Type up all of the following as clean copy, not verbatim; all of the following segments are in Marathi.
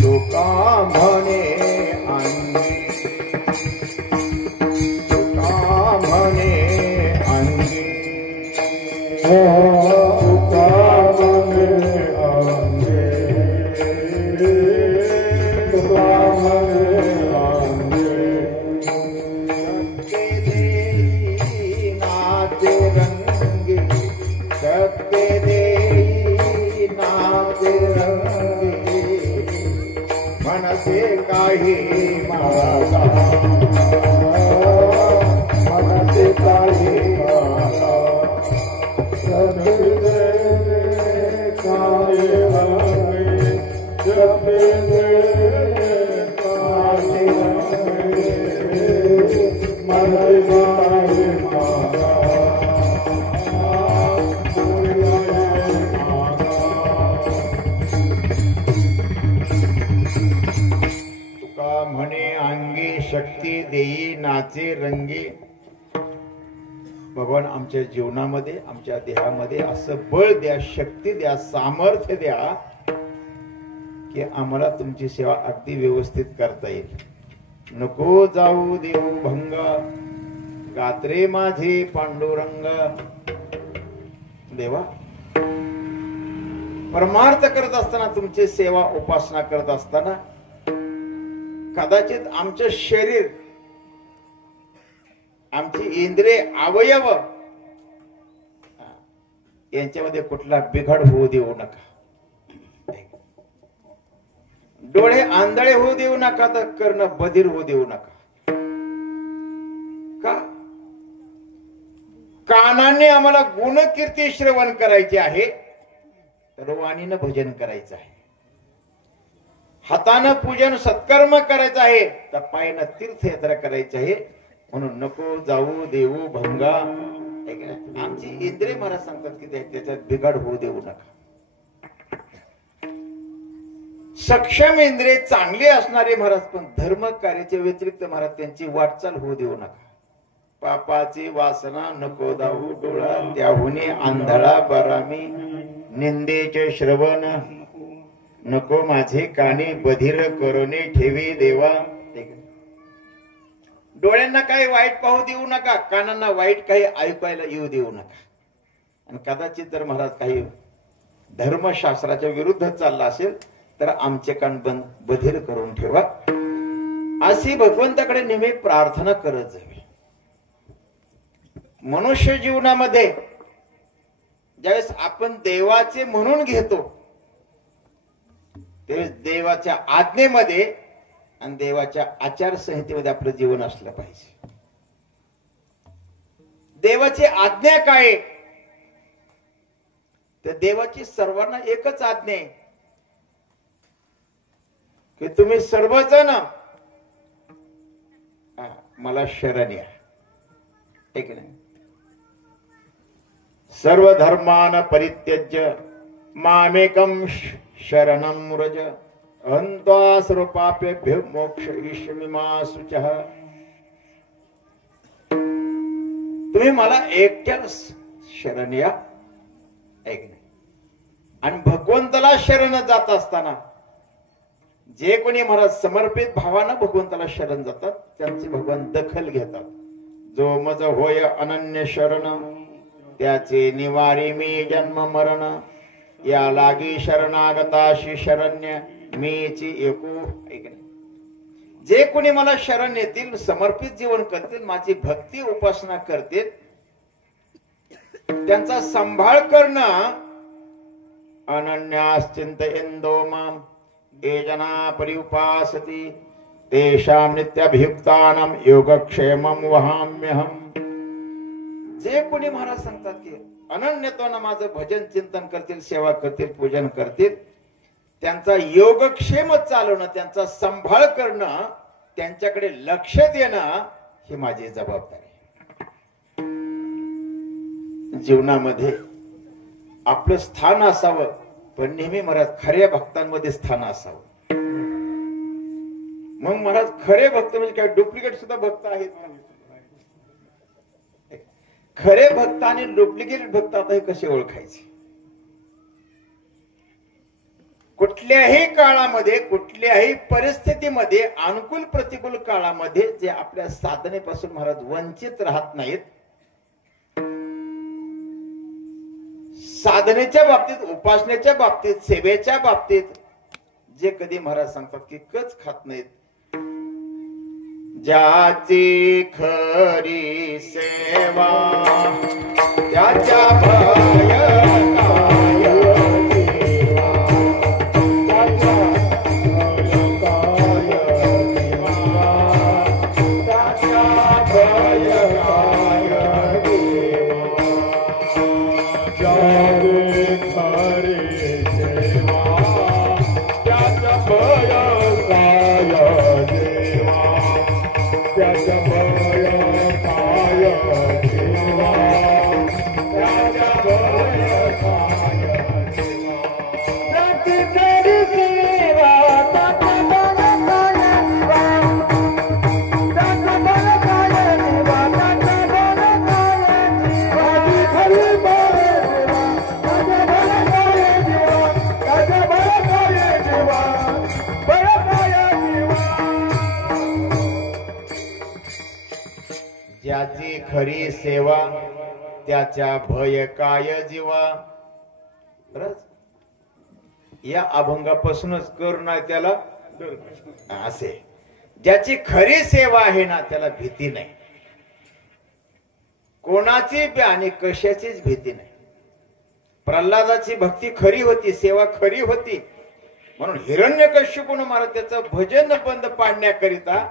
तुका म्हणे अंगी, तुका म्हणे अंगी, तुका म्हणे अंगी, तुका म्हणे अंगी. सत्य देई नाचे रंगी, सत्य देई नाचे रंगी, मनसे काही माझा, मनसे काही माझा, सत्य देई काय हवे, सत्य देई काय हवे, मनसे काही माझा. म्हणे अंगी, शक्ती देई नाचे रंगी. भगवान आमच्या जीवनामध्ये, आमच्या देहामध्ये असं बळ द्या, शक्ती द्या, सामर्थ्य द्या की आम्हाला तुमची सेवा अगदी व्यवस्थित करता येईल. नको जाऊ देऊ भंग, गात्रे माझे पांडुरंग. देवा, परमार्थ करत असताना, तुमची सेवा उपासना करत असताना कदाचित आमचं शरीर, आमची इंद्रिय, अवयव यांच्यामध्ये कुठला बिघाड होऊ देऊ नका. डोळे आंधळे होऊ देऊ नका, तर कर्ण बधीर होऊ देऊ नका. का? कानाने आम्हाला गुणकीर्ती श्रवण करायचे आहे, तर वाणीनं भजन करायचं आहे. हातानं पूजन सत्कर्म करायचं आहे, तर पायानं तीर्थयात्रा करायची आहे. म्हणून नको जाऊ देऊ भंगा. आमची इंद्रिय महाराज सांगतात की त्याच्यात बिघाड होऊ देऊ नका. सक्षम इंद्रिय चांगली असणारे महाराज, पण धर्म कार्याच्या व्यतिरिक्त महाराज त्यांची वाटचाल होऊ देऊ नका. पापाची वासना नको दाऊ डोळा, त्याहुनी आंधळा बरामी. निंदेचे श्रवण नको माझे कानी, बधीर करोने ठेवी देवा. डोळ्यांना काही वाईट पाहू देऊ नका, कानांना वाईट काही ऐकायला येऊ देऊ नका. आणि कदाचित जर महाराज काही धर्मशास्त्राच्या विरुद्ध चालला असेल तर आमचे कान बधीर करून ठेवा, अशी भगवंताकडे नेहमी प्रार्थना करत जावी. मनुष्य जीवनामध्ये ज्यावेळेस आपण देवाचे म्हणून घेतो, त्यावेळेस देवाच्या आज्ञेमध्ये आणि देवाच्या आचारसंहितेमध्ये आपलं जीवन असलं पाहिजे. देवाची आज्ञा काय? तर देवाची सर्वांना एकच आज्ञा आहे की तुम्ही सर्वजण मला शरण या. ठीक नाही? सर्व धर्मान परित्यज्य मामेकं शरणं व्रज, अहं सर्व पापेभ्यो मोक्षयिष्यामि मा शुचः. तुम्ही मला एकट्याला शरण या. ऐक नाही. आणि भगवंताला शरण जात असताना जे कोणी महाराज समर्पित भावानं भगवंताला शरण जातात त्यांची भगवान दखल घेतात. जो मज होय अनन्य शरण, त्याचे निवारी मी जन्म मरण. या लागी शरणागताशी शरण्य मीची एकू. ऐक नाही. जे कोणी मला शरण येतील, समर्पित जीवन करतील, माझी भक्ती उपासना करतील, त्यांचा सांभाळ करणं. अनन्याश्चिंतयेन्दो माम ये जना परिउपासति, तेषां नित्याभियुक्तानां योगक्षेमं वहाम्यहम्. जे कोणी महाराज सांगतात की अनन्यत्वानं माझं भजन चिंतन करतील, सेवा करतील, पूजन करतील, त्यांचा योगक्षेम चालवणं, त्यांचा सांभाळ करणं, त्यांच्याकडे लक्ष देणं ही माझी जबाबदारी. जीवनामध्ये आपलं स्थान असावं, पण नेहमी महाराज खऱ्या भक्तांमध्ये स्थान असावं. मग महाराज खरे भक्त म्हणजे काय? डुप्लिकेट सुद्धा भक्त आहेत. खरे भक्त आणि डुप्लिकेट भक्त आता हे कसे ओळखायचे? कुठल्याही काळामध्ये कुठल्याही परिस्थितीमध्ये अनुकूल प्रतिकूल काळामध्ये जे आपल्या साधनेपासून महाराज वंचित राहत नाहीत. साधनेच्या बाबतीत, उपासनेच्या बाबतीत, सेवेच्या बाबतीत जे कधी महाराज सांगतात की कच खात नाहीत. ज्याची खरी सेवा त्याच्या भय ज्याची खरी सेवा त्याच्या भय काय जीवा. या अभंगापासूनच कर नाही त्याला असे. ज्याची खरी सेवा आहे ना त्याला भीती नाही, कोणाची आणि कशाचीच भीती नाही. प्रल्हादाची भक्ती खरी होती, सेवा खरी होती, म्हणून हिरण्यकश्यपूने महाराज त्याचं भजन बंद पाडण्याकरिता,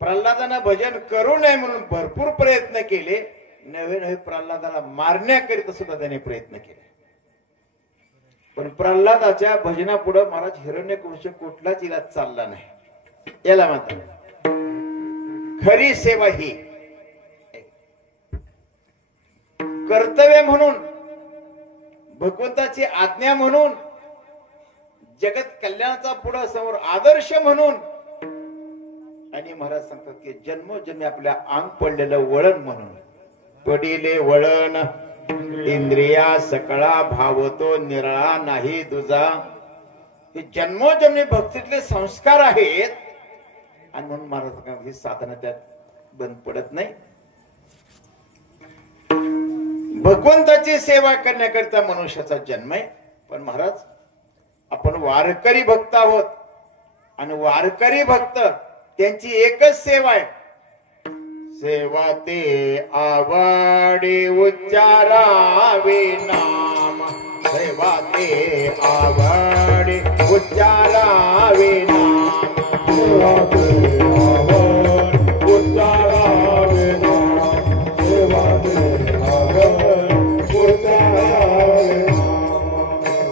प्रल्हादानं भजन करू नये म्हणून भरपूर प्रयत्न केले. नवे नवे प्रल्हादाला मारण्याकरिता सुद्धा त्याने प्रयत्न केले. पण प्रल्हादाच्या भजनापुढे महाराज हिरण्यकश्यप कुठलाच इलाज चालला नाही. याला मात्र खरी सेवा ही कर्तव्य म्हणून, भगवंताची आज्ञा म्हणून, जगत कल्याणाचा पुढे समोर आदर्श म्हणून, आणि महाराज सांगतात की जन्मोजन्मी आपल्या अंग पडलेलं वळण म्हणून. पडिले वळण इंद्रिया सकळा भावतो निराळा नाही दुजा. हे जन्मोजन्मी भक्तीतले संस्कार आहेत आणि म्हणून महाराज ही साधना त्यात बंद पडत नाही. भगवंताची सेवा करण्याकरिता मनुष्याचा जन्म आहे. पण महाराज आपण वारकरी भक्त आहोत आणि वारकरी भक्त त्यांची एकच सेवा आहे, सेवा ते आवडी उच्चारावे नाम. सेवा ते आवडी उच्चारावे नाम. सेवा ते आवड उच्चारावे नाम. सेवा ते आवड उच्चारावे नाम.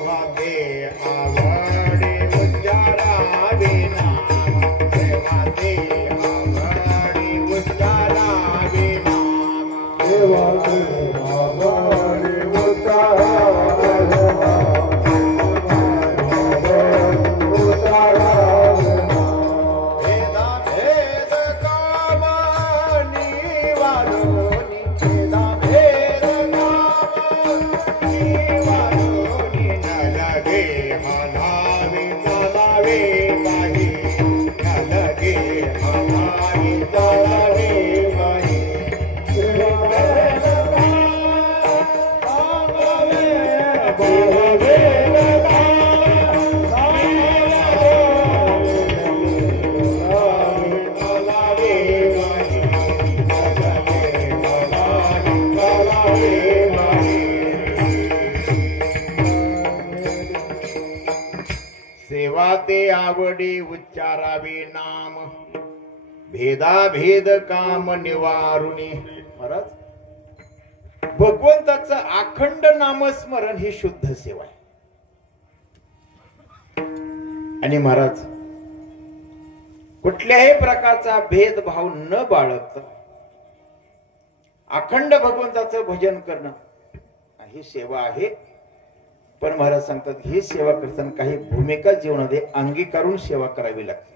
सेवा ते आवडी उच्चारावे नाम. सेवा ते आवडी उच्चारावे नाम. सेवा ते आवडी उच्चारावे नाम. सेवा ते आवडी उच्चारावे नाम. भेदाभेद काम निवारुनी. महाराज भगवंताचं अखंड नामस्मरण ही शुद्ध सेवा आहे. आणि महाराज कुठल्याही प्रकारचा भेदभाव न बाळगता अखंड भगवंताचं भजन करणं ही सेवा आहे. पण महाराज सांगतात ही सेवा करताना काही भूमिका जीवनामध्ये अंगीकारून सेवा करावी लागते.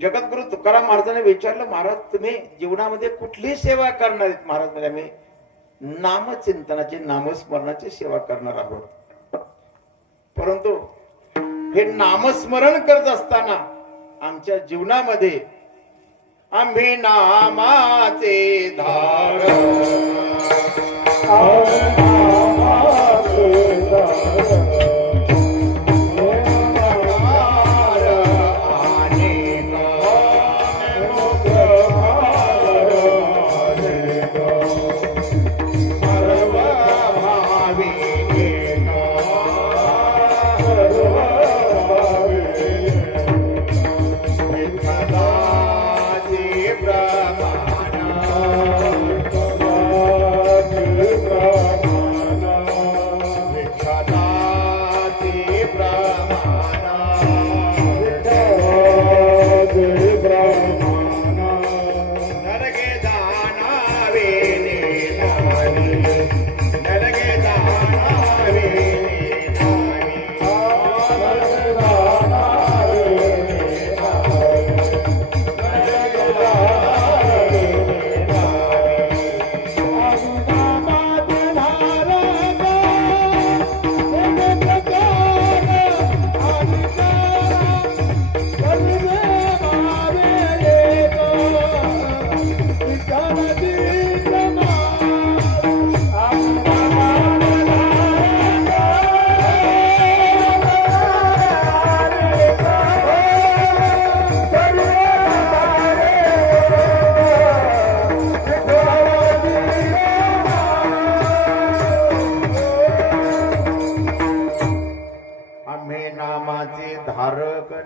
जगद्गुरु तुकाराम महाराजांनी विचारलं, महाराज तुम्ही जीवनामध्ये कुठली सेवा करणार आहेत? महाराज म्हणजे आम्ही नामचिंतनाची नामस्मरणाची सेवा करणार आहोत. परंतु हे नामस्मरण करत असताना आमच्या जीवनामध्ये आम्ही नामाचे धारक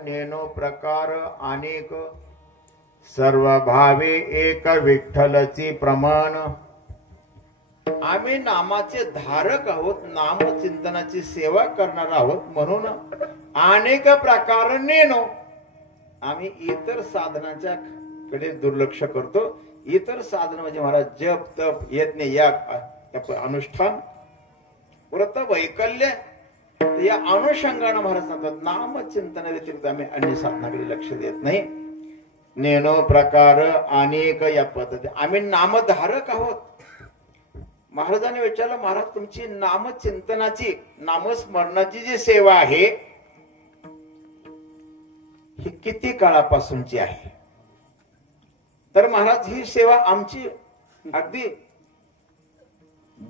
नेनो प्रकार अनेक सर्व भावे एक विठ्ठलची प्रमाण। आम्ही नामाचे धारक आहोत, नाम चिंतनाची सेवा करणार आहोत, म्हणून अनेक प्रकार नेनो आम्ही इतर साधनाच्या कडे दुर्लक्ष करतो। इतर साधन म्हणजे महाराज जप तप यज्ञ याग अनुष्ठान व्रत वैकल्य या अनुषंगाने महाराज सांगतात नाम चिंतन व्यतिरिक्त आम्ही अन्य साधनाकडे लक्ष देत नाही। नेनो प्रकार अनेक या पद्धती आम्ही नामधारक आहोत। महाराजांनी विचारलं महाराज तुमची नाम चिंतनाची नामस्मरणाची जी सेवा आहे ही किती काळापासूनची आहे? तर महाराज ही सेवा आमची अगदी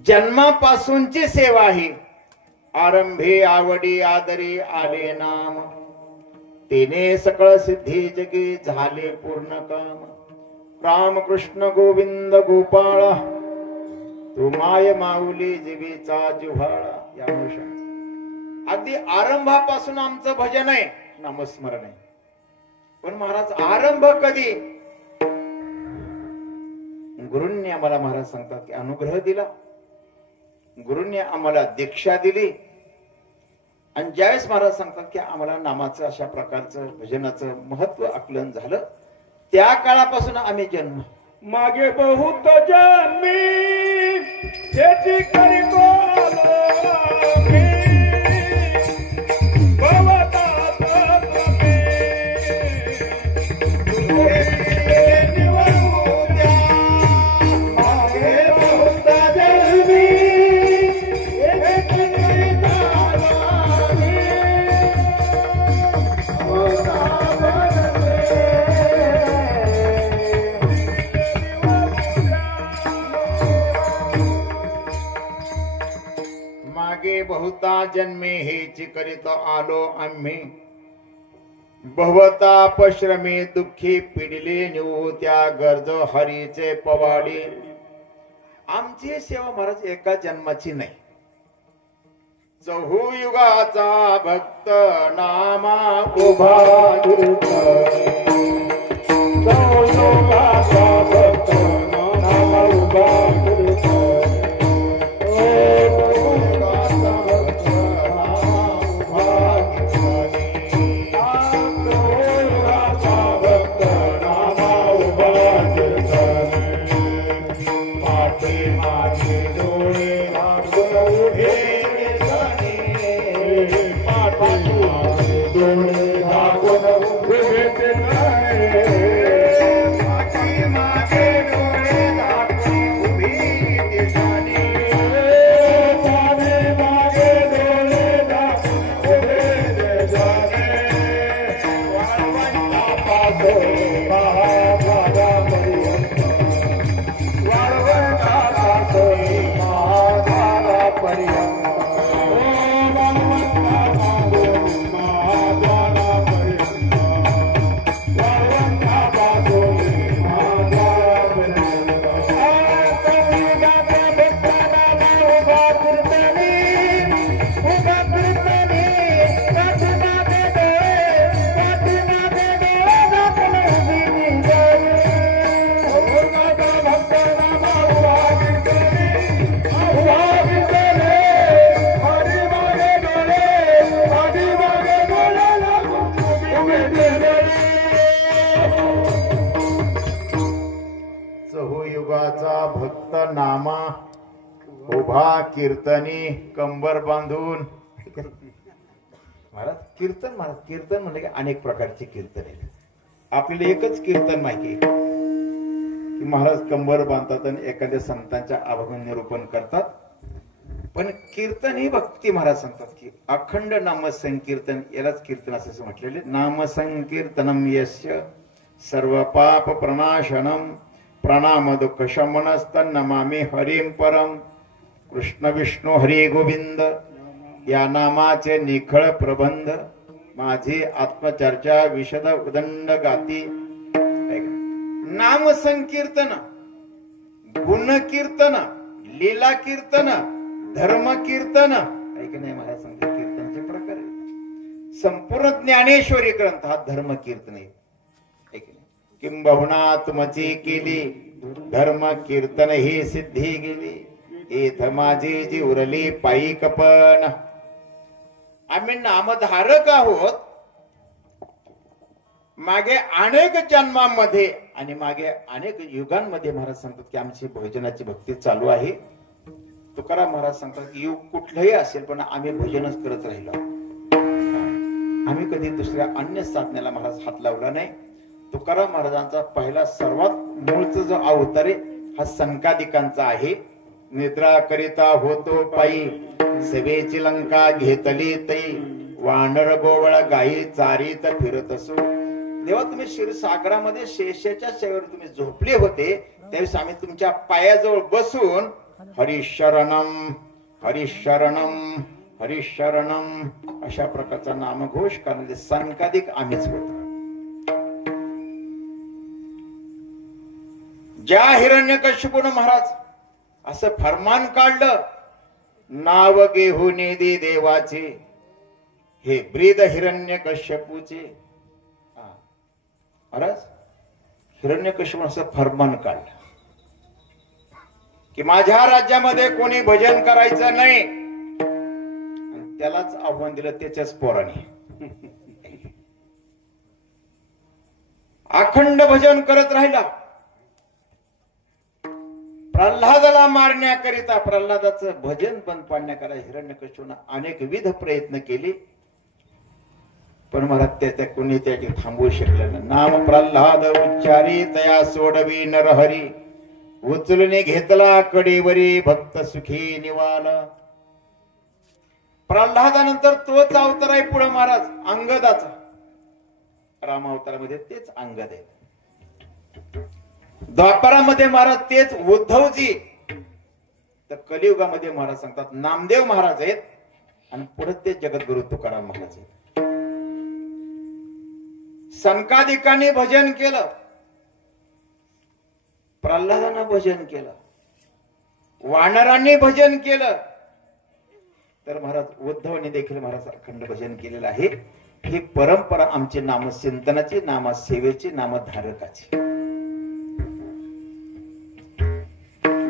जन्मापासूनची सेवा आहे। आरंभे आवडी आदरी आले नाम तेने सकळ सिद्धी जगी झाले पूर्ण काम। राम कृष्ण गोविंद गोपाळ तू माय माऊली जीवीचा जिव्हाळा। या अनुषंगाने अगदी आरंभापासून आमचं भजन आहे, नामस्मरण आहे। पण महाराज आरंभ कधी? गुरूंनी आम्हाला महाराज सांगतात की अनुग्रह दिला, गुरूंनी आम्हाला दीक्षा दिली आणि ज्यावेळेस महाराज सांगतात की आम्हाला नामाचं अशा प्रकारचं भजनाचं महत्व आकलन झालं त्या काळापासून आम्ही जन्म मागे बहुत जन्मी त्याची करी बहुता जन्मे हेच करीत आलो आम्ही भवता पश्रमे दुःखी पिडिले निवू त्या गरज हरीचे पवाडी। आमची सेवा महाराज एका जन्माची नाही, चहू युगाचा भक्त नामा उभा नामा उभा मागे डोळे उभा कीर्तनी कंबर बांधून. महाराज कीर्तन म्हणजे की अनेक प्रकारचे कीर्तन आहेत. आपल्याला एकच कीर्तन माहिती आहे की महाराज कंबर बांधतात आणि एखाद्या संतांच्या अभंग निरूपण करतात. पण कीर्तन ही भक्ती महाराज सांगतात की अखंड नाम संकीर्तन, यालाच कीर्तन असं म्हटलेले. नाम संकीर्तनम यस्य सर्व पाप प्रणाशनम प्रणाम दुःख शमनस्तन नमामि हरिम परम. कृष्ण विष्णू हरी गोविंद या नामाचे निखळ प्रबंध, माझी आत्मचर्चा विशद उदंड गाती. नाम संकीर्तन, गुण कीर्तन, लीला कीर्तन, धर्म कीर्तन, ऐक नाही मला सांगते कीर्तनचे प्रकार. संपूर्ण ज्ञानेश्वरी ग्रंथ हा धर्म कीर्तन आहे. किंबहुना तुमची केली धर्म कीर्तन ही सिद्धी गेली, एथ माझी जी उरली पायी कपन. आम्ही नामधारक आहोत. मागे अनेक जन्मांमध्ये आणि मागे अनेक युगांमध्ये महाराज सांगतात की आमची भजनाची भक्ती चालू आहे. तुकाराम महाराज सांगतात की युग कुठलंही असेल पण आम्ही भजनच करत राहिलो. आम्ही कधी दुसऱ्या अन्य साधण्याला महाराज हात लावला नाही. तुकाराम महाराजांचा पहिला सर्वात मूळचा जो अवतार आहे हा संकादिकांचा आहे. निद्रा करिता होतो पायी सेवेची लंका घेतली तई, वानर गोवळ गायी चारीत फिरत असो. तेव्हा तुम्ही क्षीरसागरामध्ये शेषाच्या सेवेवर तुम्ही झोपले होते, त्यावेळेस आम्ही तुमच्या पायाजवळ बसून हरिशरणम हरिशरणम हरिशरणम अशा प्रकारचा नामघोष करणारे संकादिक आम्हीच होतो. ज्या हिरण्यकश्यपून महाराज असं फरमान काढलं, नाव घेऊन दे देवाचे हे ब्रीद हिरण्यकश्यपूचे. महाराज हिरण्यकश्यपून असं फरमान काढलं की माझ्या राज्यामध्ये कोणी भजन करायचं नाही. आणि त्यालाच आव्हान दिलं त्याच्याच पोराने. अखंड भजन करत राहिला. प्रल्हादाला मारण्याकरिता प्रल्हादाचं भजन बंद पाडण्याकरिता हिरण्यकश्यपूने अनेक विध प्रयत्न केले, पण महाराज त्या कोणी त्याची थांबवू शकलं नाही. नाम प्रल्हाद उच्चारी तया सोडवी नरहरी, उचलून घेतला कडेवरी भक्त सुखी निवाला. प्रल्हादानंतर तोच अवतार आहे पुढे महाराज अंगदाचा. राम अवतारामध्ये तेच अंगद आहे. द्वापरामध्ये महाराज तेच उद्धवजी. तर कलियुगामध्ये महाराज सांगतात नामदेव महाराज आहेत आणि पुढे तेच जगद्गुरु तुकाराम महाराज आहेत. संकादिकांनी भजन केलं, प्रल्हादानं भजन केलं, वानरांनी भजन केलं, तर महाराज उद्धवने देखील महाराज अखंड भजन केलेलं आहे. ही परंपरा आमची नामचिंतनाची, नामसेवेची, नामधारकाची.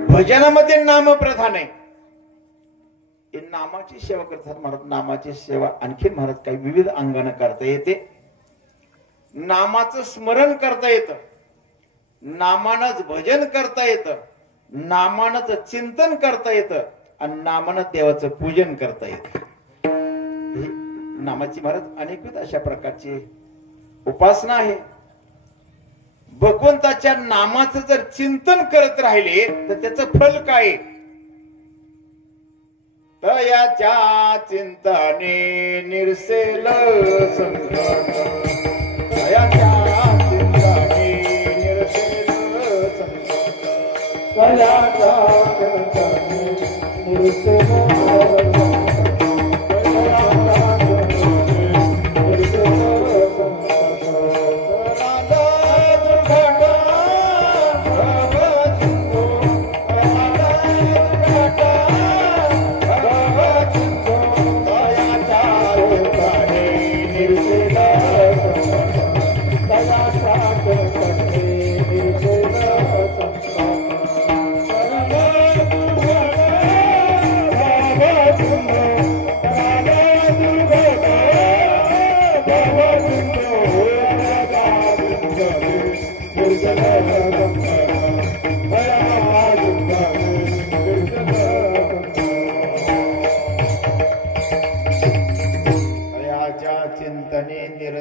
भजनामध्ये नाम प्रधान आहे. हे नामाची सेवा करतात महाराज. नामाची सेवा आणखी महाराज काही विविध अंगाने करता येते. नामाचं स्मरण करता येतं, नामानंच भजन करता येतं, नामानंच चिंतन करता येतं आणि नामानं देवाचं पूजन करता येतं. नामाची महाराज अनेकविध अशा प्रकारची उपासना आहे. भगवंताच्या नामाचं जर चिंतन करत राहिले तर त्याचं फल काय? तयाच्या चिंतने निरसेल संकट, तयाच्या चिंतने निरसेल संकट, तयाच्या चिंतने निरसेल संकट.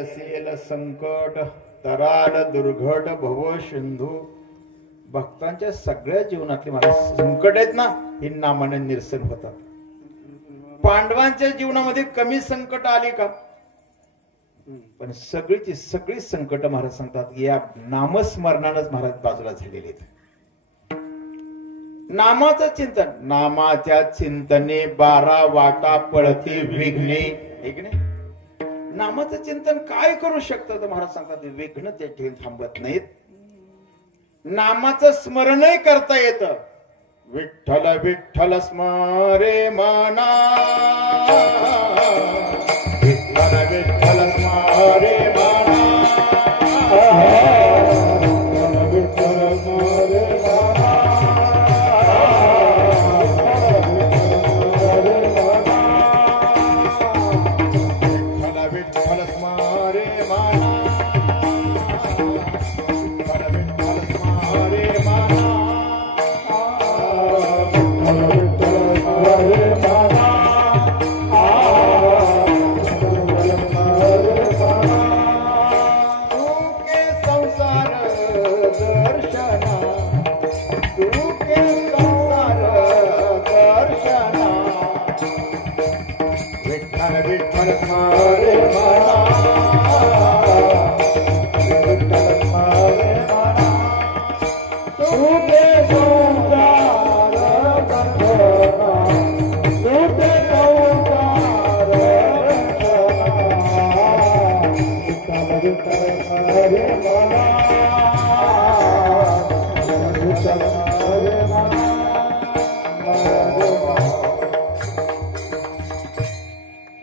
असेल संकट तराल दुर्घट भव सिंधू. भक्तांच्या सगळ्या जीवनातली मला संकट आहेत ना ही नामाने निरसन होतात. पांडवांच्या जीवनामध्ये कमी संकट आली का? पण सगळीची सगळी संकट महाराज सांगतात या नामस्मरणानंच महाराज बाजूला झालेले आहेत. नामाचं चिंतन, नामाच्या चिंतने 12 वाटा पळते विघ्ने. एक नाही नामाचं चिंतन काय करू शकतं तर महाराज सांगतात विघ्न त्या ठिकाणी थांबत नाहीत. नामाचं स्मरणही करता येतं. विठ्ठल विठ्ठल स्मरे मना, विठ्ठल विठ्ठल स्मरे मना, विठ्ठल स्मरे मना, विठ्ठल विठ्ठल स्मरे मना,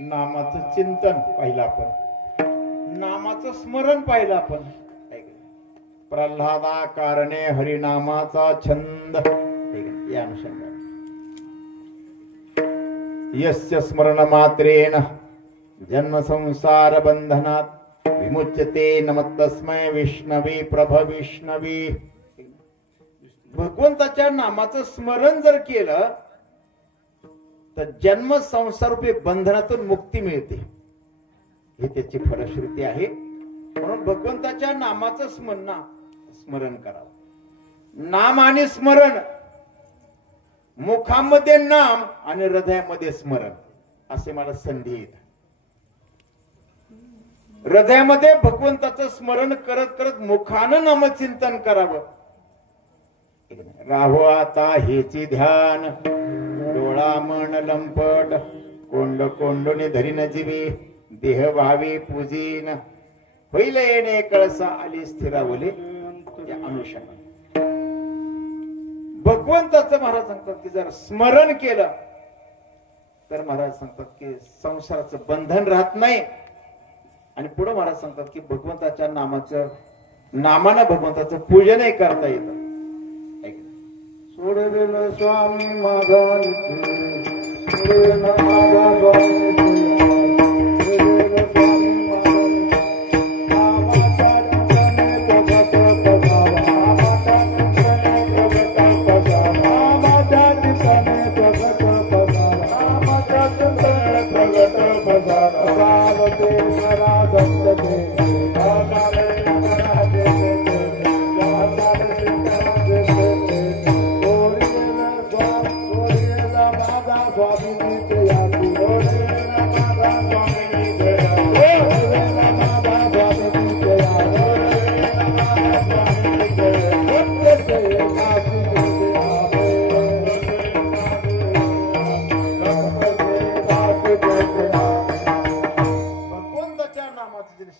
नामाचं चिंतन पाहिलं आपण, नामाचं स्मरण पाहिलं आपण. प्रल्हादा कारणे हरिनामाचा छंद या अनुषंगाने यस्य स्मरण मात्रेण जन्म संसार बंधनात विमुच्यते नमस्तस्मै विष्णवे प्रभ विष्णवे. भगवंताच्या नामाचं स्मरण जर केलं तर जन्म संसारूपी बंधनातून मुक्ती मिळते. हे त्याची फलश्रुती आहे. म्हणून भगवंताच्या नामाचं स्मरण करावं. नाम आणि स्मरण, मुखामध्ये नाम आणि हृदयामध्ये स्मरण असे मला संधी येत. हृदयामध्ये भगवंताचं स्मरण करत करत मुखानं नामचिंतन करावं. राहो आता हेची ध्यान, डोळा मन लंपट, कोंड कोंडोने धरीन जीवी, देह व्हावी पूजीन, होईल येणे कळसा आली स्थिरावले. या अनुषंगाने भगवंताचं महाराज सांगतात की जर स्मरण केलं तर महाराज सांगतात की संसाराचं बंधन राहत नाही. आणि पुढे महाराज सांगतात की भगवंताच्या नामानं भगवंताचं पूजनही करता येतं. सोडवेल स्वामी माझा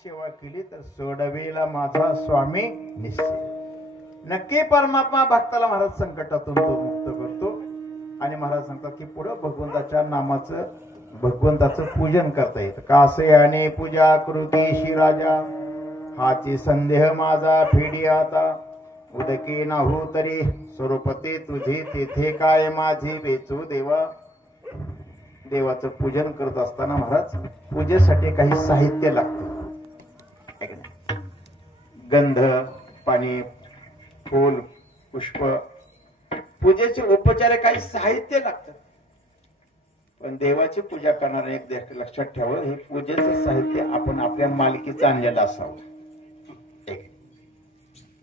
सेवा केली तर सोडवेला माझा स्वामी निश्चय. नक्की परमात्मा भक्ताला महाराज संकटातून तो मुक्त करतो. आणि महाराज सांगतात की पुढे भगवंताच्या नामाचं भगवंताचं पूजन करता येतं. कासयाने पूजा कृतीशी राजा, हाची संदेह माझा फेडी आता, उदके नाहू तरी स्वरूपते तुझे तेथे काय माझे वेचू देवा. देवाचं पूजन करत असताना महाराज पूजेसाठी काही साहित्य लागतं. गंध, पाणी, फूल, पुष्प, पूजेचे उपचार काही साहित्य लागतं. पण देवाची पूजा करणारा एक गोष्ट लक्षात ठेवा, हे पूजेचं साहित्य आपण आपल्या मालकीचं आणलेलं असावं.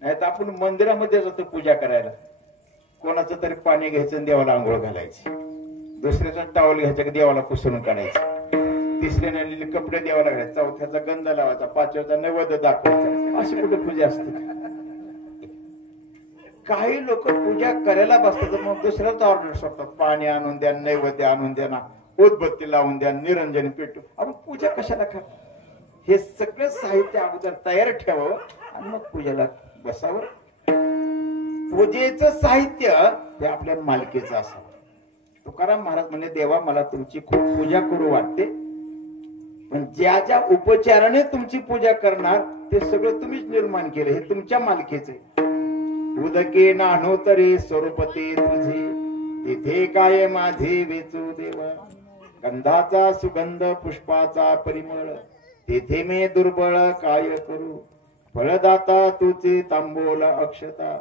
नाही तर आपण मंदिरामध्ये जातो पूजा करायला, कोणाचं तरी पाणी घ्यायचं आणि देवाला आंघोळ घालायची, दुसऱ्याचा टॉवेल घ्यायचा की देवाला पुसून काढायचं, तिसऱ्याने आलेले कपडे देवाला घालायचे, चौथ्याचा गंध लावायचा, पाचव्याचा नैवेद्य दाखवायचा. अशी कुठे पूजा असते? काही लोक पूजा करायला बसतात, मग दुसऱ्याच ऑर्डर सोडतात, पाणी आणून द्या, नैवेद्य आणून द्या ना, उदबत्ती लावून द्या, निरंजन पेटू. आपण पूजा कशाला करा? हे सगळं साहित्य अगोदर तयार ठेवावं आणि मग पूजेला बसावं. पूजेचं साहित्य हे आपल्या मालकीचं असावं. तुकाराम महाराज म्हणले, देवा मला तुमची खूप पूजा करू वाटते, पण ज्या ज्या उपचाराने तुमची पूजा करणार ते सगळं तुम्हीच निर्माण केलं, हे तुमच्या मालकीचं आहे. उदके नानो तरी स्वरूपते तुझे, तिथे काय माझे वेचू देवा. गंधाचा सुगंध पुष्पाचा परिमळ, तिथे मी दुर्बळ काय करू. फळदाता तुझे तांबोल अक्षता,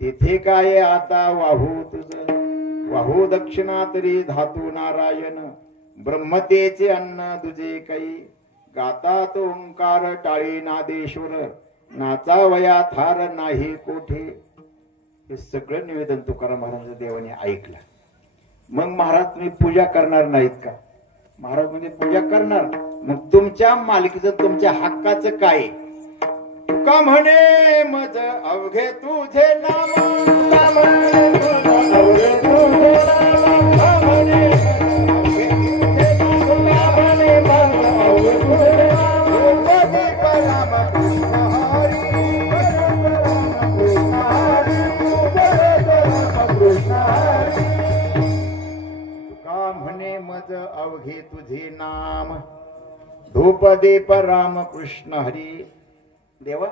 तिथे काय आता वाहू तुझ. वाहू दक्षिणा तरी धातू नारायण, ब्रह्मतेचे अन्न तुझे काही. गाता तो ओंकार टाळी नादेश्वर, नाचा वया थार नाही कोठे. हे सगळं निवेदन तुकाराम महाराज देवाने ऐकलं. मग महाराज तुम्ही पूजा करणार नाहीत का? महाराज म्हणजे पूजा करणार. मग तुमच्या मालकीचं तुमच्या हक्काचं काय? तुका म्हणे मज अवघे तुझे नाम, अवघे तुझे नाम, धूप दीप राम कृष्ण हरी. देवा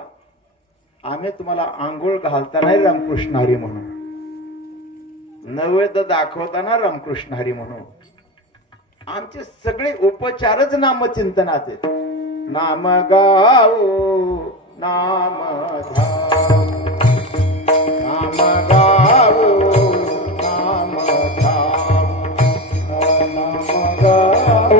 आम्ही तुम्हाला आंघोळ घालताना रामकृष्ण हरी म्हणून, नैवेद्य दाखवताना रामकृष्ण हरी म्हणून, आमचे सगळे उपचारच नामचिंतनाचे. नाम गाओ नाम धाम, नाम गाओ नाम धाम, नाम गाओ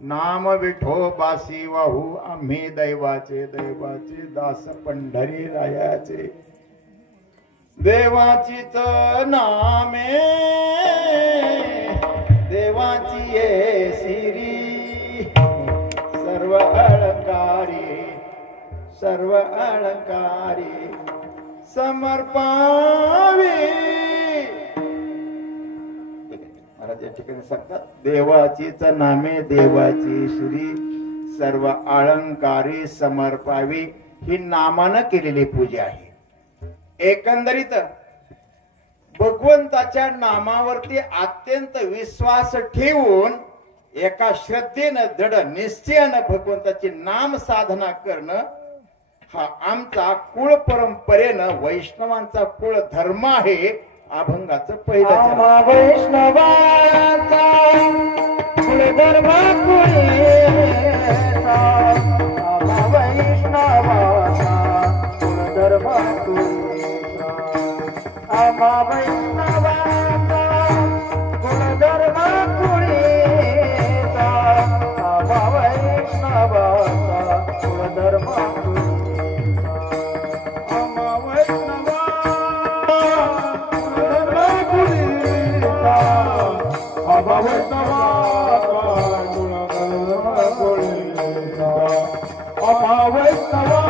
नाम विठोबासी वाहू आम्ही दैवाचे दैवाचे दास पंढरी रायाचे. देवाचीच नामे देवाची ये सिरी, सर्व अलंकारी सर्व अलंकारी समर्पावी. महाराज या ठिकाणी सांगतात, देवाचीच नामे देवाची श्री सर्व अलंकारी समर्पावी. ही नामानं केलेली पूजा आहे. एकंदरीत भगवंताच्या नामावरती अत्यंत विश्वास ठेवून एका श्रद्धेनं दृढ निश्चयानं भगवंताची नाम साधना करणं हा आमचा कुळ परंपरेनं वैष्णवांचा कुळ धर्म आहे. अभंगाचं पहिलं वैष्णवाचा कुलधर्म कुळेचा, वैष्णवाचा कुलधर्म कुळेचा, आम्हा वैष्णवाचा कुलधर्म कुळेचा, आम्हा वैष्णवाचा कुलधर्म कुळेचा, आम्हा वैष्णवा वैष्णवा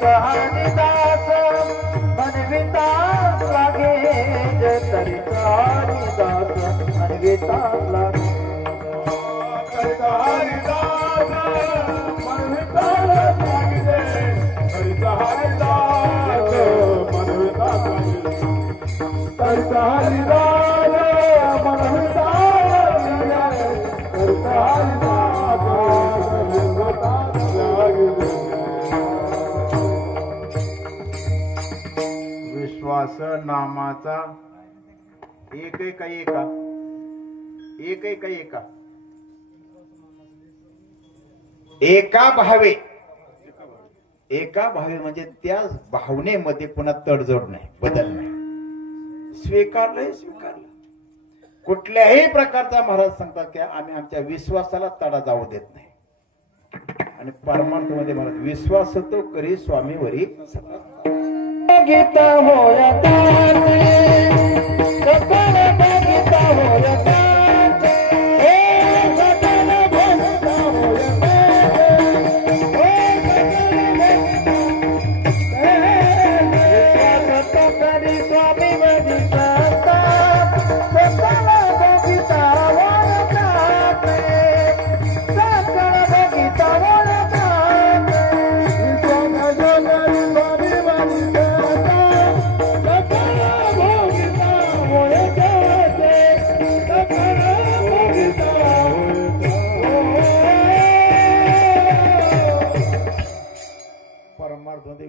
तरिता हरिदास मनविता लागे जय तरिता हरिदास मनविता लागे तरिता हरिदास मनविता लागे तरिता हरिदास मनविता लागे तरिता हरिदास मनविता विश्वास नामाचा एक एका भावे म्हणजे त्या भावनेमध्ये पुन्हा तडजोड नाही, बदल नाही. स्वीकारलं कुठल्याही प्रकारचा महाराज सांगतात की आम्ही आमच्या विश्वासाला तडा जाऊ देत नाही. आणि परमार्थ मध्ये महाराज विश्वास तो करी स्वामीवरी गीता होया गीता होया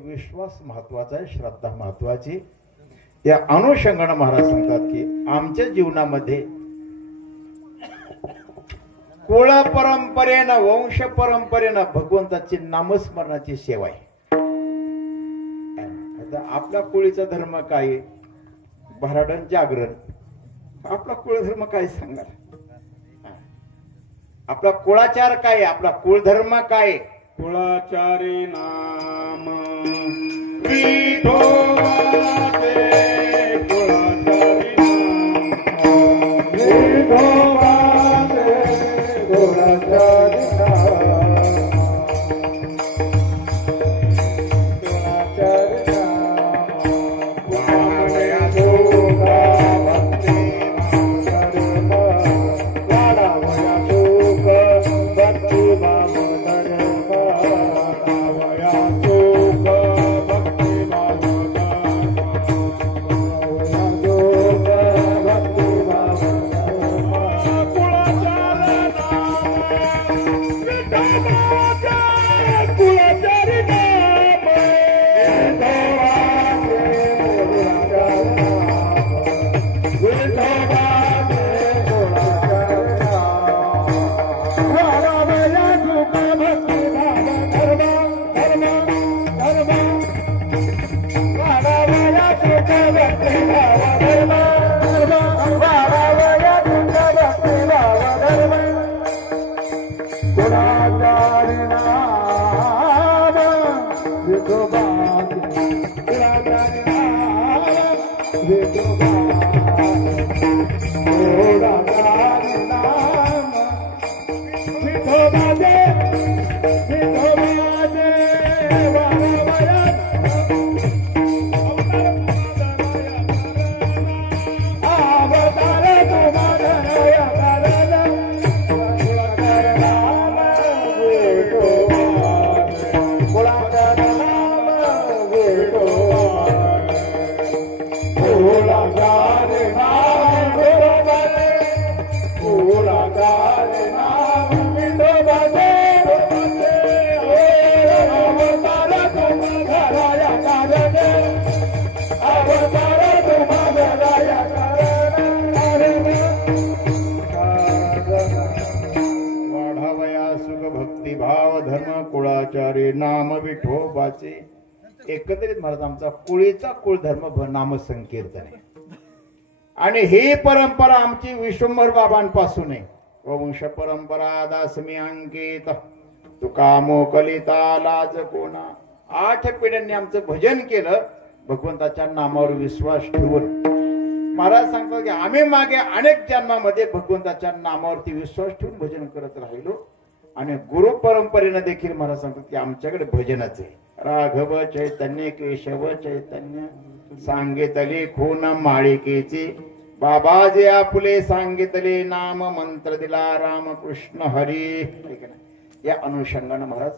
विश्वास महत्वाचा आहे, श्रद्धा महत्वाची. या अनुषंगाने महाराज सांगतात की आमच्या जीवनामध्ये कुळ परंपरेनं वंश परंपरेनं भगवंताची नामस्मरणाची सेवा आहे. आता आपल्या कुळीचा धर्म काय आहे? भराडण जागरण. आपला कुळधर्म काय सांगाल? आपला कुळाचार काय? आपला कुळधर्म काय? कुळाचारी नाम नाम विठोबाचे. एकंदरीत महाराज आमचा कुळीचा कुळधर्म नाम संकीर्तन आहे. आणि ही परंपरा आमची विश्वंभर बाबांपासून आहे. वंश परंपरा दासमी अंकित तुका मोकलिता लाज कोणा. 8 पिढ्यांनी आमचं भजन केलं भगवंताच्या नामावर विश्वास ठेवून. महाराज सांगतात की आम्ही मागे अनेक जन्मामध्ये भगवंताच्या नामावरती विश्वास ठेवून भजन करत राहिलो. आणि गुरु परंपरेनं देखील मला सांगतात की आमच्याकडे भजनच आहे. राघव चैतन्य केशव चैतन्य सांगितले खून माळिकेचे बाबाजी आपुले सांगितले नाम मंत्र दिला रामकृष्ण हरी. या अनुषंगानं महाराज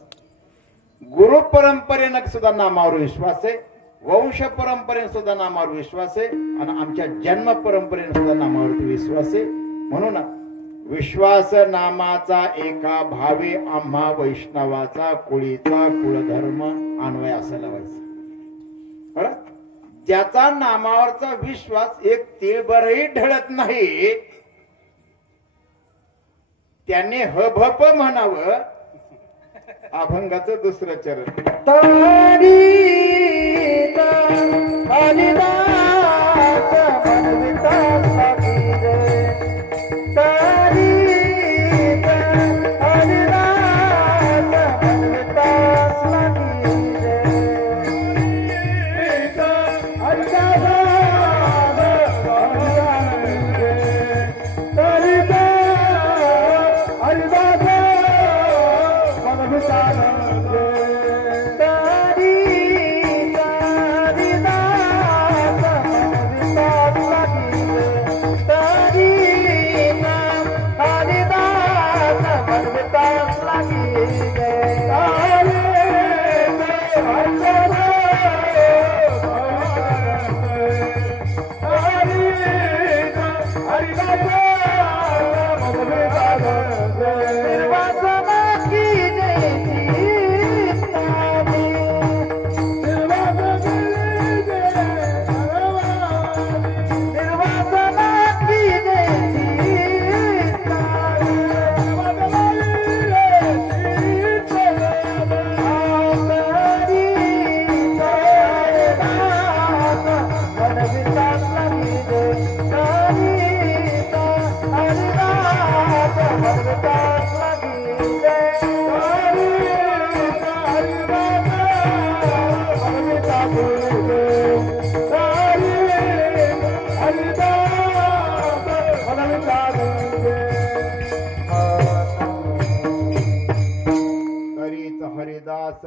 गुरु परंपरेनं सुद्धा नामावर विश्वास आहे, वंश परंपरेने सुद्धा नामावर विश्वास आहे आणि आमच्या जन्म परंपरेने सुद्धा नामावरती विश्वास आहे. म्हणून विश्वास नामाचा एका भावे आम्हा वैष्णवाचा कुळीचा कुळधर्म अन्वय असायला व्हायचा. बरं, ज्याचा नामावरचा विश्वास एक तिळभरही ढळत नाही त्याने हभप म्हणावं. अभंगाचं दुसरं चरण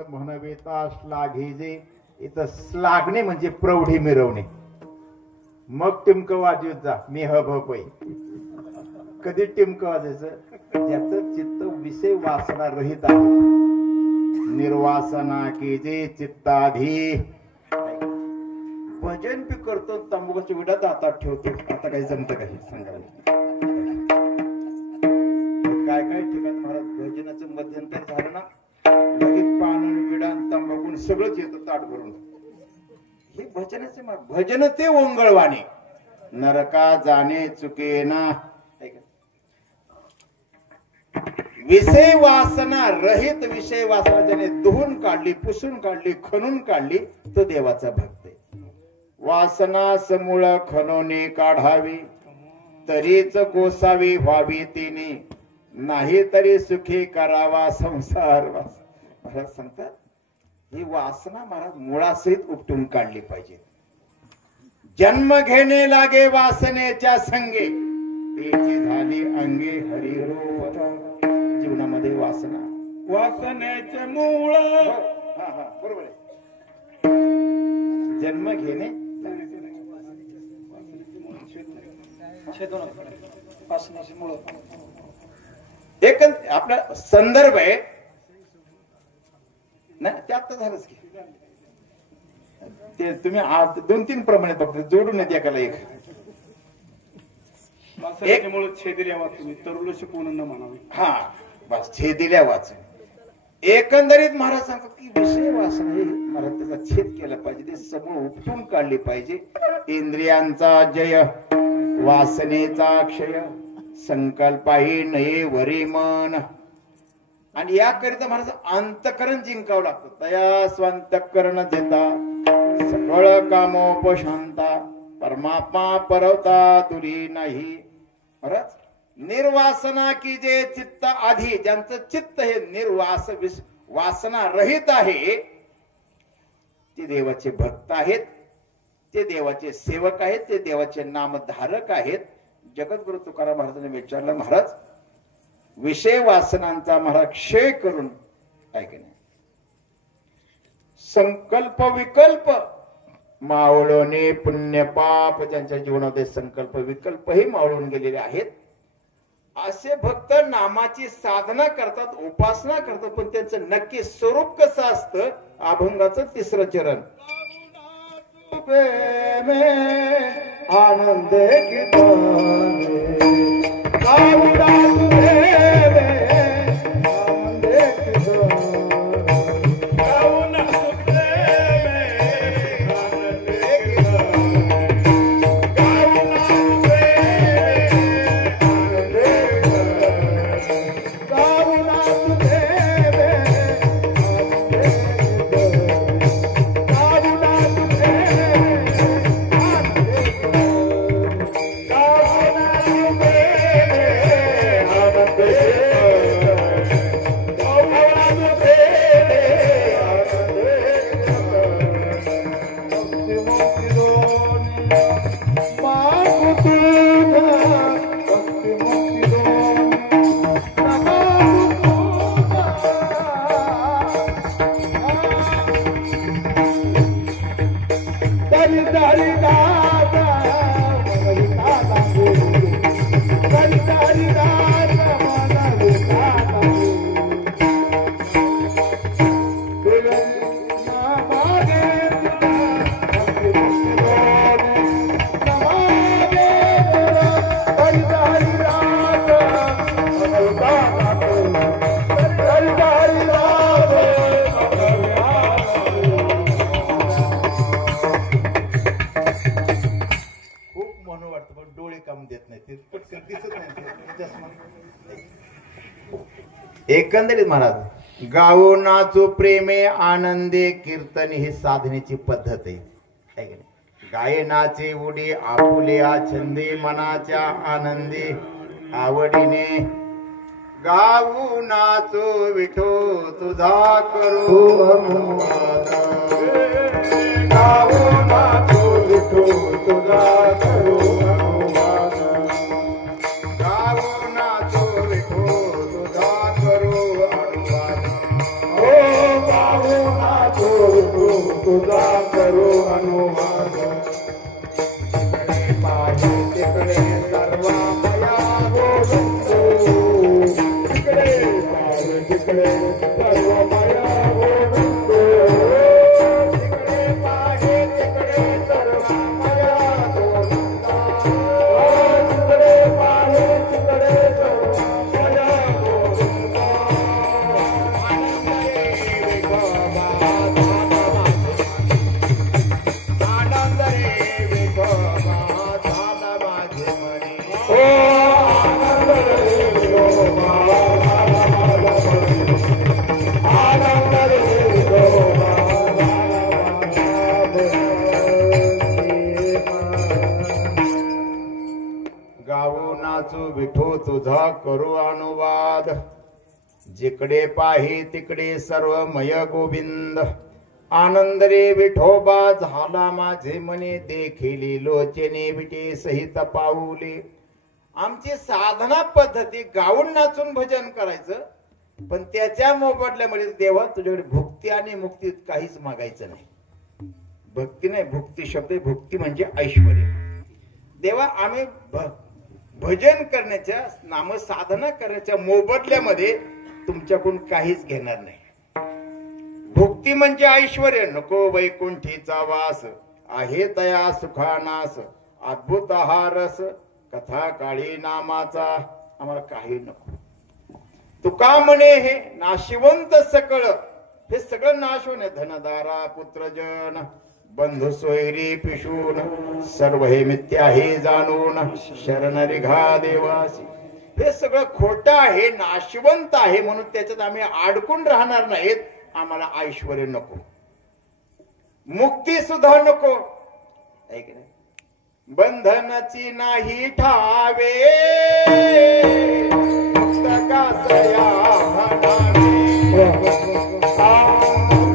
म्हणविता श्लाघिजे. इथं श्लाघणे म्हणजे प्रौढी मिरवणे. मग टिमक वाजवत जा मी हभपय. कधी टिमक वाजायचं ज्याचं चित्त विषय वासना रहित आहे. निर्वासना केजे चित्ताधी. भजन बी करतो तंबाखूच्या विडात हातात ठेवतो. आता काही जमत काही सांगायला काय काय ठिकाणी महाराज भजनाचं मध्यंतर झालं ना लगेच पान विडान तंबाखून सगळंच येतं ताट भरून. हे भजनाचे भजन ते ओंगळवाणी नरका जाणे चुकेना. विषय वासना रहित विषय वासना ज्याने धुवून काढली पुसून काढली खणून काढली तो देवाचा भक्त आहे. वासना समूळ खणोने काढावी तरीच कोसावी व्हावी तिने नाही तरी सुखी करावा संसार. महाराज सांगतात ही वासना महाराज मुळासहित उपटून काढली पाहिजे. जन्म घेणे लागे वासनेच्या संगे त्याची झाली अंगे हरिरूप. जीवनामध्ये वासना वासनेचे मूळ बरोबर आहे. जन्म घेणे एक आपला संदर्भ आहे ना त्यात झालंच की ते तुम्ही 2-3 प्रमाणे फक्त जोडून येते एकाला एक. वासनेमुळे छेदिल्या वाचून तरुल शिकवून न म्हणावे. हा बस छेदिल्या वाचून. एकंदरीत महाराज सांगतात की विषय वासना हे महाराज त्याचा छेद केला पाहिजे. ते समूळ उपटून काढली पाहिजे. इंद्रियांचा जय वासनेचा क्षय संकल्पाही नये वरी मन. आणि याकरिता महाराज अंतकरण जिंकावं लागतं. तया स्वंतकरण देता सकळ कामोपशांता परमात्मा परवता तुरी नाही. महाराज निर्वासना की जे चित्त आधी ज्यांचं चित्त हे निर्वास वासना रहित आहे ते देवाचे भक्त आहेत. ते देवाचे सेवक आहेत. ते देवाचे नामधारक आहेत. जगद्गुरु तुकाराम महाराजांनी विचारलं महाराज विषय वासनांचा मला क्षय करून ऐकणे संकल्प विकल्प मावळणे पुण्य पाप ज्यांच्या जीवनामध्ये संकल्प विकल्प हे मावळून गेलेले आहेत असे भक्त नामाची साधना करतात उपासना करतात पण त्यांचं नक्की स्वरूप कसं असतं अभंगाचं तिसरं चरण आनंद एकंदरीत महाराज गावो नाचो प्रेमे आनंदे कीर्तन ही साधनेची पद्धत आहे गायनाचे उडी आपुल्या छंदे मनाच्या आनंदी आवडीने गाऊ नाचो विठो तुझा करू अनुवाद गाऊ नाचो विठो तुझा करू अनुवाद गाऊ नाचो विठो तुझा करू अनुवाद ओ गाऊ नाचो विठो तुझा करू अनुवाद तिकडे सर्व मया गोविंदो तिकडे सर्व मया गोविंदो तिकडे पाहे तिकडे सर्व मया गोविंदा तिकडे पाहे तिकडे सर्व मया गोविंदा आनंद रे विठोबा गावो नाचो विठो तुझा करू अनुवाद जिकडे पाही तिकडे सर्व मय गोविंद आनंद रे विठोबा झाला माझे मने देखिली लोचने विटे सहित पाऊले आमची साधना पद्धती गाऊन नाचून भजन करायचं पण त्याच्या मोबदल्यामध्ये देवा तुझ्याकडे भुक्ती आणि मुक्तीत काहीच मागायचं नाही भक्ती नाही भुक्ती शब्द भुक्ती म्हणजे ऐश्वर देवा आम्ही भजन करण्याच्या नामसाधना करण्याच्या मोबदल्यामध्ये तुमच्याकडून काहीच घेणार नाही भुक्ती म्हणजे ऐश्वर नको वैकुंठीचा वास आहे तया सुखानास अद्भुत हा रस कथा काळी नामाचा आम्हाला काही नको तुका म्हणे हे नाशिवंत सकळ हे सगळं नाश होणे धनदारा पुत्रजन बंधू सोयरी पिशून सर्व हे मिथ्या हे जाणून शरण रिघा देवासी हे सगळं खोटं आहे नाशिवंत आहे म्हणून त्याच्यात आम्ही अडकून राहणार नाहीत आम्हाला ऐश्वर नको मुक्ती सुद्धा नको ऐक नाही बंधनाची नाही ठावे मुक्तकासया म्हणावे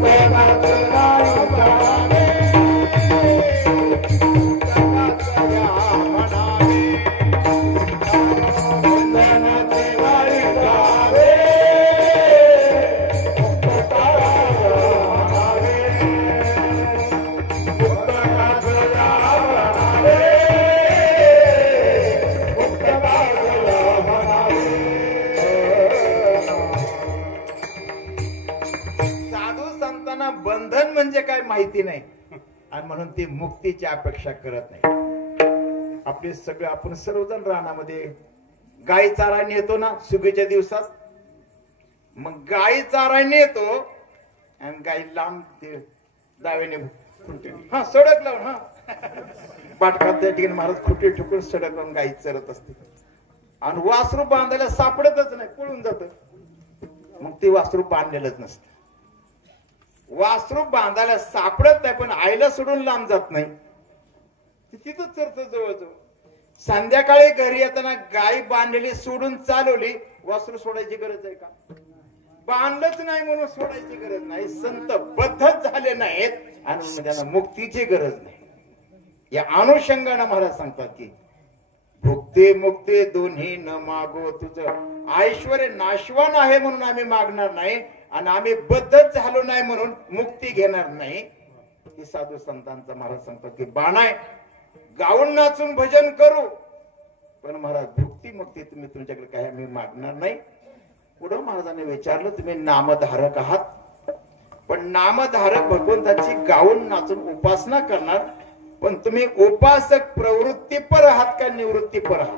बंधनाची नाही ठावे मुक्तकासया म्हणावे बंधनाची नाही ठावे माहिती नाही आणि म्हणून ती मुक्तीची अपेक्षा करत नाही. आपले सगळे आपण सर्वजण रानामध्ये गाई चाराने येतो ना सुगीच्या दिवसात. मग गाई चाराने येतो आणि गाई लांब ते दावेने हा सडक लावून हा पाटकात त्या ठिकाणी महाराज खुटे ठुकून सडक लावून गाई चरत असते आणि वासरू बांधायला सापडतच नाही, पळून जात. मग ते वासरू बांधलेलंच नसतं. वासरू बांधायला सापडत नाही पण आईला सोडून लांब जात नाही, तिथं चरत जवळजवळ. संध्याकाळी घरी येताना गाय बांधलेली सोडून चालवली, वासरू सोडायची गरज आहे का? बांधलंच नाही म्हणून सोडायची गरज नाही. संत बद्धच झाले नाहीत आणि त्यांना मुक्तीची गरज नाही. या अनुषंगाने महाराज सांगतात की भुक्ती मुक्ती दोन्ही न मागो, तुझं ऐश्वर नाशवान आहे म्हणून आम्ही मागणार नाही आणि आम्ही बद्धच झालो नाही म्हणून मुक्ती घेणार नाही. हे साधू संतांचा महाराज सांगतात की बाणाय गाऊन नाचून भजन करू पण महाराज भुक्ती मुक्ती तुम्ही तुमच्याकडे काय आम्ही मागणार नाही. पुढं महाराजांनी विचारलं तुम्ही नामधारक आहात पण नामधारक भगवंताची गाऊन नाचून उपासना करणार पण तुम्ही उपासक प्रवृत्तीपर आहात का निवृत्तीपर आहात?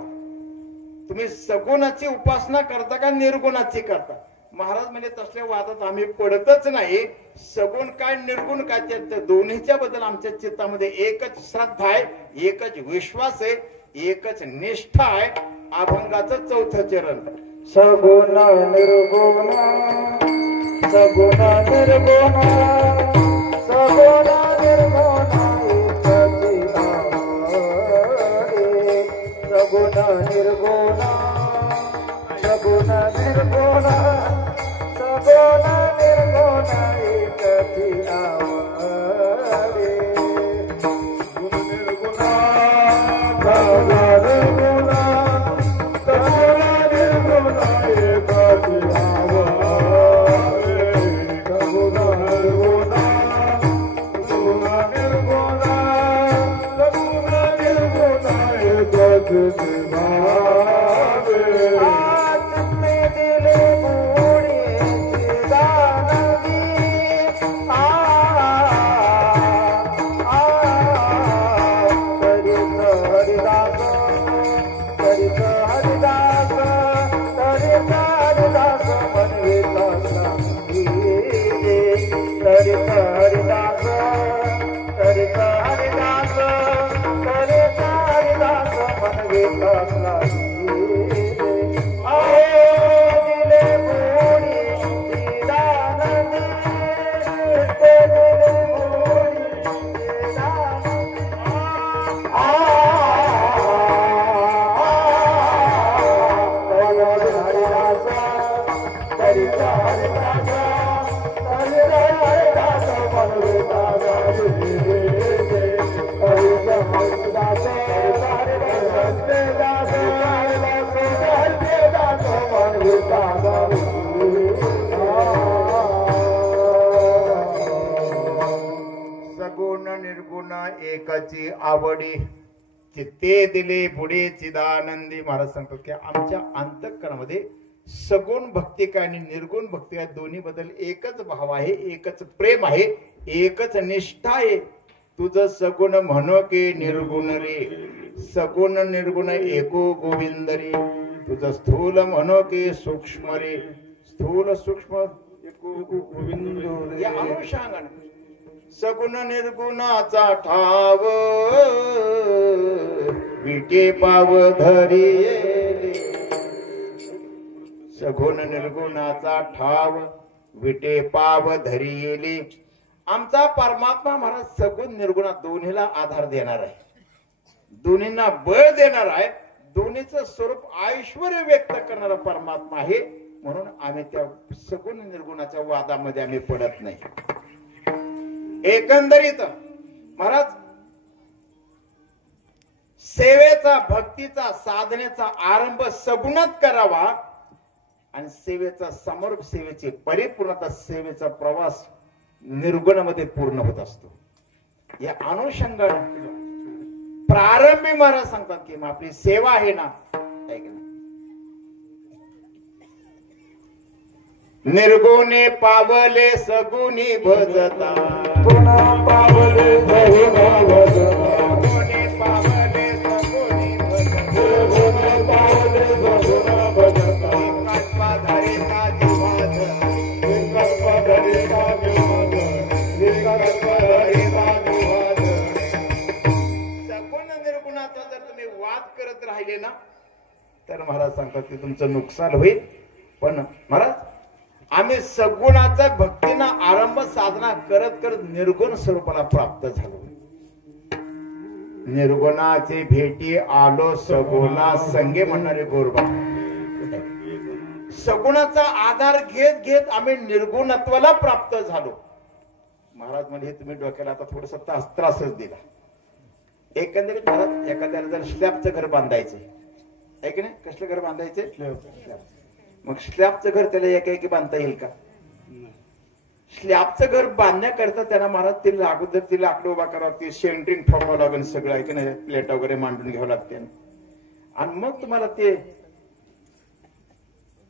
तुम्ही सगुणाची उपासना करता का निर्गुणाची करता? महाराज म्हणजे तसल्या वादात आम्ही पडतच नाही. सगुण काय निर्गुण काय त्या दोन्हीच्या बद्दल आमच्या चित्तामध्ये एकच श्रद्धा आहे, एकच विश्वास आहे, एकच निष्ठा आहे. अभंगाचं चौथं चरण सगुण निर्गुण सगुण निर्गुण सगुण निर्गुण सगुण निर्गुण सगुण निर्गुण सगुण निर्गुण एकची आवडे गुण निर्गुण सगुण निर्गुण सगुण निर्गुण एकची आवडे सगुण निर्गुण सगुण निर्गुण सगुण निर्गुण एकची एकाची आवडी चित्ते दिले पुढे चिदानंदी. महाराज सांगतात की आमच्या अंतःकरणामध्ये सगुण भक्ती काय आणि निर्गुण भक्ती काय दोन्ही बद्दल एकच भाव आहे, एकच प्रेम आहे, एकच निष्ठा आहे. तुझं सगुण म्हणो की निर्गुण रे, सगुण निर्गुण एको गोविंद रे. तुझं स्थूल म्हणो की सूक्ष्म रे, स्थूल सूक्ष्म एको गोविंद. या अनुषंगाने सगुण निर्गुणाचा ठाव विटे पाव धरिये. सगुण निर्गुणाचा ठाव विटे पाव धरिये. आमचा परमात्मा महाराज सगुण निर्गुणा दोन्हीला आधार देणार आहे, दोन्हींना बळ देणार आहे, दोन्हीचं स्वरूप ऐश्वर व्यक्त करणारा परमात्मा आहे. म्हणून आम्ही त्या सगुण निर्गुणाच्या वादामध्ये आम्ही पडत नाही. एकंदरीत महाराज सेवेचा भक्तीचा साधनेचा आरंभ सगुणात करावा आणि सेवेचा समर्प सेवेची परिपूर्णता सेवेचा प्रवास निर्गुणामध्ये पूर्ण होत असतो. या अनुषंगाने प्रारंभी महाराज सांगतात की आपली सेवा आहे ना, निर्गुणे पावले सगुणी भजता. तर महाराज सांगतात की तुमचं नुकसान होईल. पण महाराज आम्ही सगुणाचा भक्तीनं आरंभ साधना करत करत निर्गुण स्वरूपाला प्राप्त झालो. निर्गुणाचे भेटी आलो सगुणा संगे म्हणणारे गोरबा. सगुणाचा आधार घेत घेत आम्ही निर्गुणत्वाला प्राप्त झालो. महाराज म्हणजे तुम्ही डोक्याला आता थोडस त्रासच दिला. एकंदरीत महाराज एखाद्याला जर स्लॅबचं घर बांधायचंय आहे की नाही, कसलं घर बांधायचंय, मग स्लॅबचं घर त्याला एकाएकी बांधता येईल का? स्लॅबचं घर बांधण्याकरता त्यांना महाराज ते अगोदर ती लाकडं उभा करावं, ती सेंट्रिंग ठोकावं लागेल, सगळं आहे की नाही, प्लेट वगैरे मांडून घ्यावं लागते आणि मग तुम्हाला ते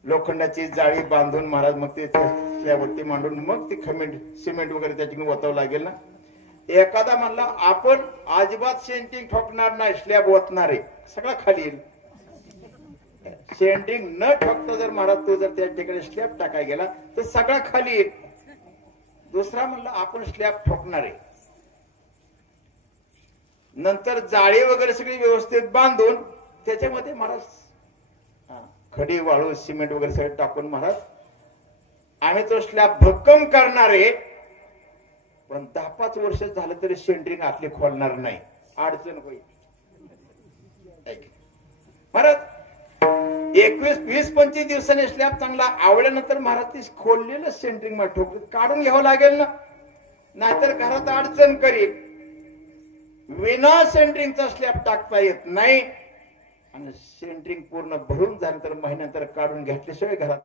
लोखंडाची जाळी बांधून महाराज मग ते स्लॅबवरती मांडून मग ती सिमेंट वगैरे त्याच्याकडून ओतावं लागेल ना. एखादा म्हणला आपण अजिबात सेंटिंग ठोकणार नाही, स्लॅब ओतणार आहे, सगळा खाली येईल. सेंटिंग न ठोकता जर महाराज तो जर त्या ठिकाणी स्लॅब टाकाय गेला तर सगळा खाली येईल. दुसरा म्हणला आपण स्लॅब ठोकणार आहे, नंतर जाळी वगैरे सगळी व्यवस्थित बांधून त्याच्यामध्ये महाराज खडी वाळू सिमेंट वगैरे सगळं टाकून महाराज आम्ही तो स्लॅब भक्कम करणार आहे. पण 10-5 वर्ष झालं तरी सेंट्रिंग आतली खोलणार नाही, अडचण होईल. महाराज 21-20-25 दिवसांनी स्लॅब चांगला आवडल्यानंतर महाराज ती खोललेलं सेंट्रिंग मध्ये ठोक काढून घ्यावं लागेल ना, नाहीतर घरात अडचण करील. विना सेंट्रिंगचा स्लॅब टाकता येत नाही आणि सेंट्रिंग पूर्ण भरून झाल्यानंतर महिन्यानंतर काढून घेतल्याशिवाय घरात